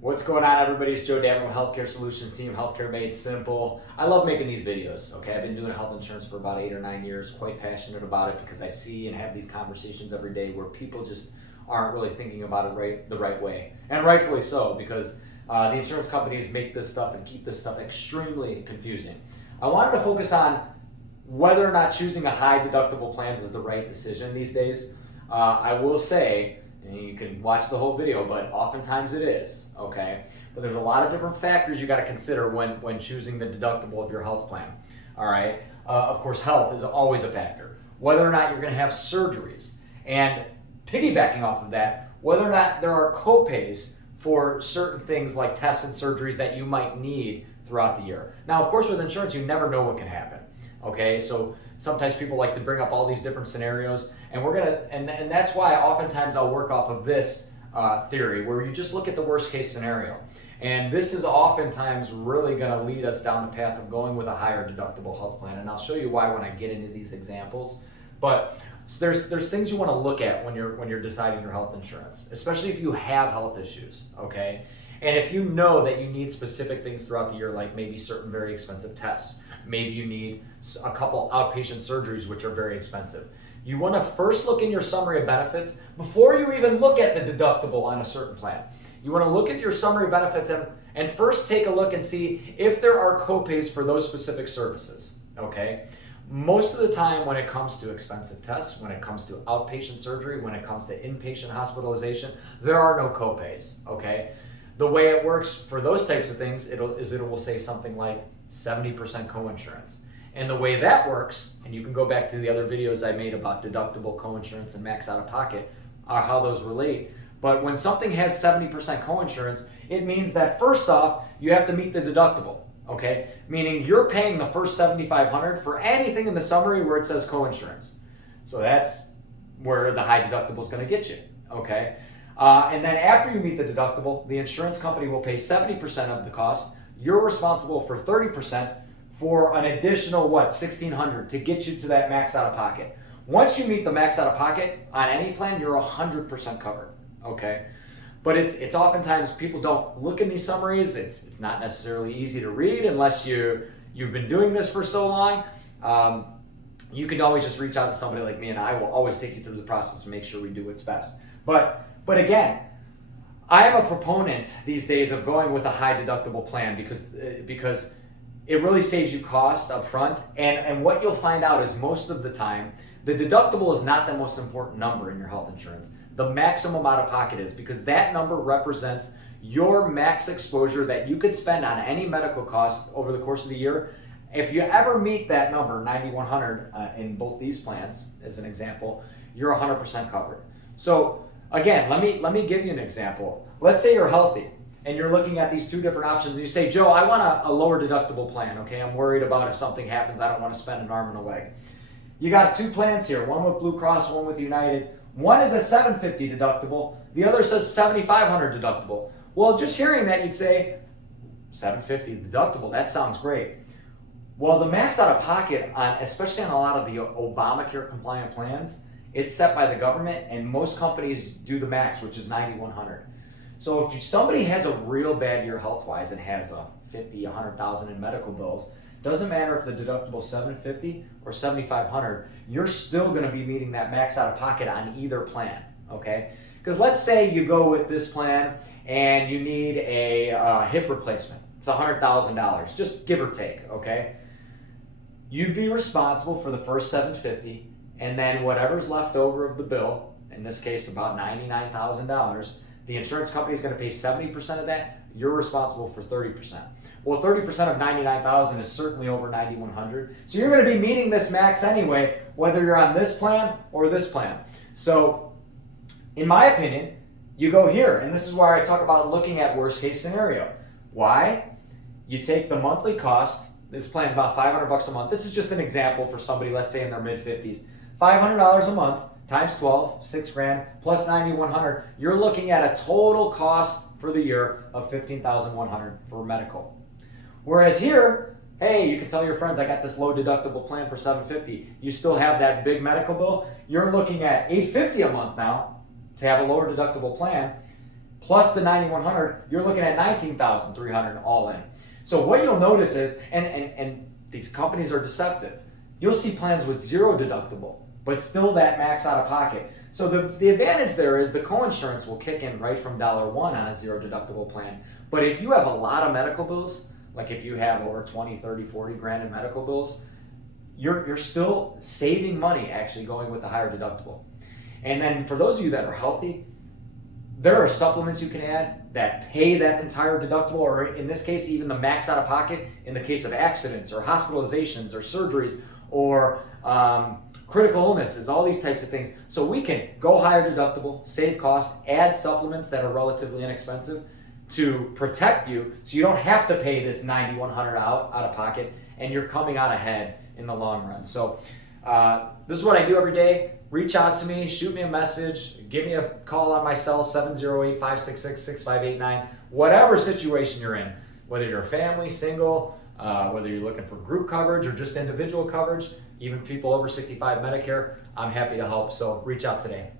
What's going on, everybody? It's Joe Davin with Healthcare Solutions Team, Healthcare Made Simple. I love making these videos, okay? I've been doing health insurance for about 8 or 9 years, quite passionate about it because I see and have these conversations every day where people just aren't really thinking about it the right way. And rightfully so, because the insurance companies make this stuff and keep this stuff extremely confusing. I wanted to focus on whether or not choosing a high deductible plans is the right decision these days. I will say, and you can watch the whole video, but oftentimes it is, okay? But there's a lot of different factors you got to consider when choosing the deductible of your health plan, all right? Of course, health is always a factor. Whether or not you're going to have surgeries, and piggybacking off of that, whether or not there are copays for certain things like tests and surgeries that you might need throughout the year. Now, of course, with insurance, you never know what can happen, okay? So sometimes people like to bring up all these different scenarios, and that's why oftentimes I'll work off of this theory where you just look at the worst case scenario. And this is oftentimes really going to lead us down the path of going with a higher deductible health plan. And I'll show you why when I get into these examples. But there's things you want to look at when you're deciding your health insurance, especially if you have health issues, okay? And if you know that you need specific things throughout the year, like maybe certain very expensive tests, maybe you need a couple outpatient surgeries which are very expensive. You want to first look in your summary of benefits before you even look at the deductible on a certain plan. You want to look at your summary benefits and first take a look and see if there are copays for those specific services, okay? Most of the time when it comes to expensive tests, when it comes to outpatient surgery, when it comes to inpatient hospitalization, there are no copays, okay? The way it works for those types of things it will say something like 70% coinsurance. And the way that works, and you can go back to the other videos I made about deductible, coinsurance, and max out of pocket, how those relate. But when something has 70% coinsurance, it means that first off, you have to meet the deductible, okay? Meaning you're paying the first $7,500 for anything in the summary where it says coinsurance. So that's where the high deductible is going to get you, okay? And then after you meet the deductible, the insurance company will pay 70% of the cost. You're responsible for 30% for an additional, $1,600 to get you to that max out of pocket. Once you meet the max out of pocket on any plan, you're 100% covered, okay? But it's oftentimes people don't look in these summaries. It's not necessarily easy to read unless you've been doing this for so long. You can always just reach out to somebody like me, and I will always take you through the process to make sure we do what's best. But again, I am a proponent these days of going with a high deductible plan because it really saves you costs up front. And what you'll find out is most of the time, the deductible is not the most important number in your health insurance. The maximum out of pocket is, because that number represents your max exposure that you could spend on any medical costs over the course of the year. If you ever meet that number, 9,100 in both these plans, as an example, you're 100% covered. So again, let me give you an example. Let's say you're healthy and you're looking at these two different options and you say, Joe, I want a lower deductible plan, okay? I'm worried about if something happens, I don't want to spend an arm and a leg. You got two plans here, one with Blue Cross, one with United. One is a $750 deductible, the other says $7,500 deductible. Well, just hearing that, you'd say, $750 deductible, that sounds great. Well, the max out of pocket, especially on a lot of the Obamacare compliant plans, it's set by the government, and most companies do the max, which is $9,100. So if somebody has a real bad year health-wise and has a $50,000, $100,000 in medical bills, doesn't matter if the deductible is $750 or $7,500, you're still going to be meeting that max out of pocket on either plan, okay? Because let's say you go with this plan and you need a hip replacement. It's $100,000, just give or take, okay? You'd be responsible for the first $750, and then whatever's left over of the bill, in this case about $99,000, the insurance company is going to pay 70% of that. You're responsible for 30%. Well, 30% of $99,000 is certainly over $9,100. So you're going to be meeting this max anyway, whether you're on this plan or this plan. So in my opinion, you go here, and this is where I talk about looking at worst case scenario. Why? You take the monthly cost. This plan's about $500 a month. This is just an example for somebody, let's say in their mid-50s. $500 a month times 12, $6 grand, plus $9,100. You're looking at a total cost for the year of $15,100 for medical. Whereas here, hey, you can tell your friends, I got this low deductible plan for $750. You still have that big medical bill. You're looking at $850 a month now to have a lower deductible plan. plus the 9,100, you're looking at 19,300 all in. So what you'll notice is, and these companies are deceptive, you'll see plans with zero deductible, but still that max out of pocket. So the advantage there is the coinsurance will kick in right from $1 on a zero deductible plan. But if you have a lot of medical bills, like if you have over 20, 30, 40 grand in medical bills, you're still saving money actually going with the higher deductible. And then for those of you that are healthy, there are supplements you can add that pay that entire deductible, or in this case, even the max out of pocket in the case of accidents or hospitalizations or surgeries or critical illnesses, all these types of things. So we can go higher deductible, save costs, add supplements that are relatively inexpensive to protect you so you don't have to pay this $9,100 out of pocket, and you're coming out ahead in the long run. So this is what I do every day. Reach out to me, shoot me a message, give me a call on my cell, 708-566-6589. Whatever situation you're in, whether you're a family, single, whether you're looking for group coverage or just individual coverage, even people over 65 Medicare, I'm happy to help. So reach out today.